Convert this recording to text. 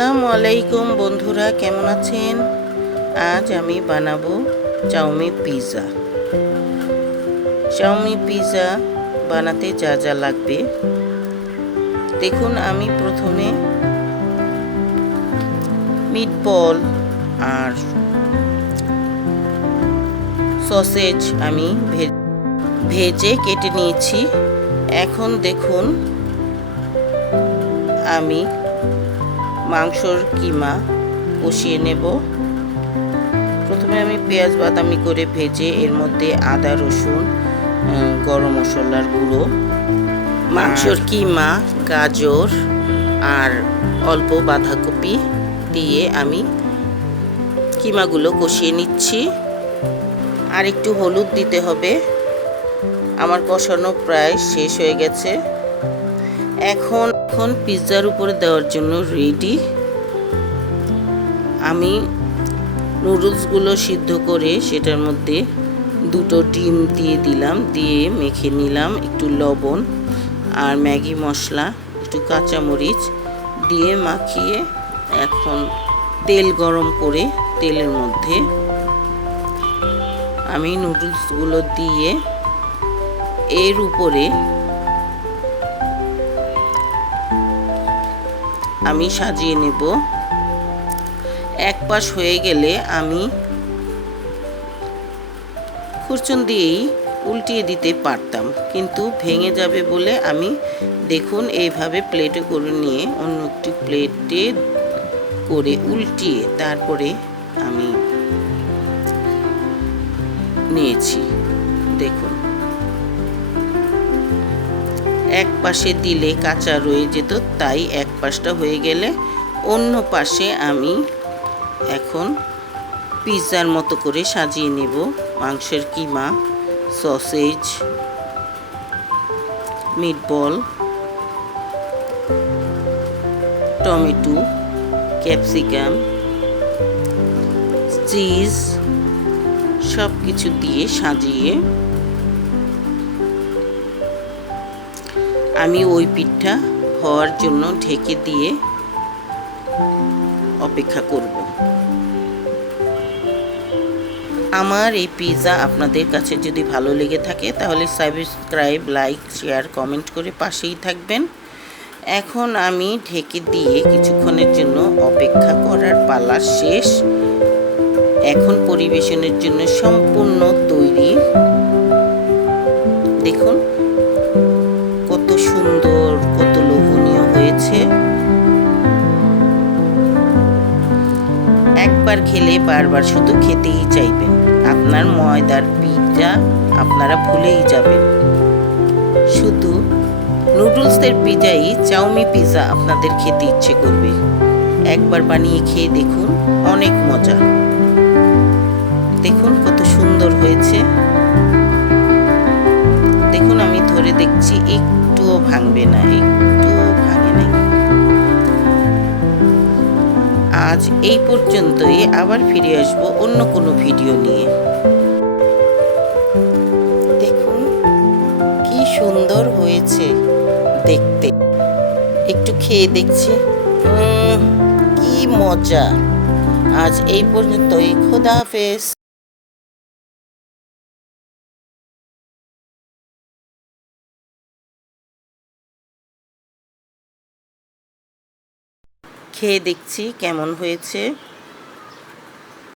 আসসালামু আলাইকুম বন্ধুরা, কেমন আছেন? আজ আমি বানাবো চাউমি পিৎজা। চাউমি পিৎজা বানাতে যা যা লাগবে দেখুন। আমি প্রথমে মিটবল আর সসেজ আমি ভেজে কেটে নিয়েছি। এখন দেখুন আমি মাংসর কিমা কষিয়ে নেব। প্রথমে আমি পেঁয়াজ বাদামি করে ভেজে এর মধ্যে আদা রসুন গরম মশলার গুঁড়ো, মাংসর কিমা, গাজর আর অল্প বাঁধাকপি দিয়ে আমি কিমাগুলো কষিয়ে নিচ্ছি। আর একটু হলুদ দিতে হবে। আমার কষানো প্রায় শেষ হয়ে গেছে। এখন পিৎজার উপরে দেওয়ার জন্য রেডি। আমি নুডলসগুলো সিদ্ধ করে সেটার মধ্যে দুটো ডিম দিয়ে দিলাম, দিয়ে মেখে নিলাম। একটু লবণ আর ম্যাগি মশলা, একটু কাঁচামরিচ দিয়ে মাখিয়ে এখন তেল গরম করে তেলের মধ্যে আমি নুডলসগুলো দিয়ে এর উপরে আমি সাজিয়ে নেব। এক পাশ হয়ে গেলে আমি খুরচুন দিয়েই উল্টিয়ে দিতে পারতাম, কিন্তু ভেঙে যাবে বলে আমি দেখুন এইভাবে প্লেটে করে নিয়ে অন্য একটি প্লেটে করে উল্টিয়ে তারপরে আমি নিয়েছি। দেখুন, এক পাশে দিলে কাঁচা রয়ে যেত, তাই এক পাশটা হয়ে গেলে অন্য পাশে আমি এখন পিৎজার মতো করে সাজিয়ে নেব। মাংসের কিমা, sausage, meatball, tomato, capsicum, cheese সব কিছু দিয়ে সাজিয়ে আমি ওই পিঠটা হওয়ার জন্য ঢেকে দিয়ে অপেক্ষা করব। আমার এই পিৎজা আপনাদের কাছে যদি ভালো লেগে থাকে তাহলে সাবস্ক্রাইব, লাইক, শেয়ার, কমেন্ট করে পাশেই থাকবেন। এখন আমি ঢেকে দিয়ে কিছুক্ষণের জন্য অপেক্ষা করার পালা শেষ। এখন পরিবেশনের জন্য সম্পূর্ণ তৈরি। দেখুন কত সুন্দর, কত লোভনীয় হয়েছে। একবার খেলে বারবার শুধু খেতেই চাইবেন। আপনার ময়দার পিৎজা আপনারা ভুলেই যাবেন। শুধু নুডলসের পিৎজাই চাউমি পিৎজা আপনাদের খেতে ইচ্ছে করবে। একবার বানিয়ে খেয়ে দেখুন, অনেক মজা। দেখুন কত সুন্দর হয়েছে। দেখুন আমি ধরে দেখছি, একটুও ভাঙবে না, একটুও ভাঙে নাই। আজ এই পর্যন্তই। আবার ফিরে আসবো অন্য কোনো ভিডিও নিয়ে। দেখুন কি সুন্দর হয়েছে দেখতে। একটু খেয়ে দেখছি, কি মজা। আজ এই পর্যন্তই। খোদা হাফেজ। খেয়ে দেখছি কেমন হয়েছে।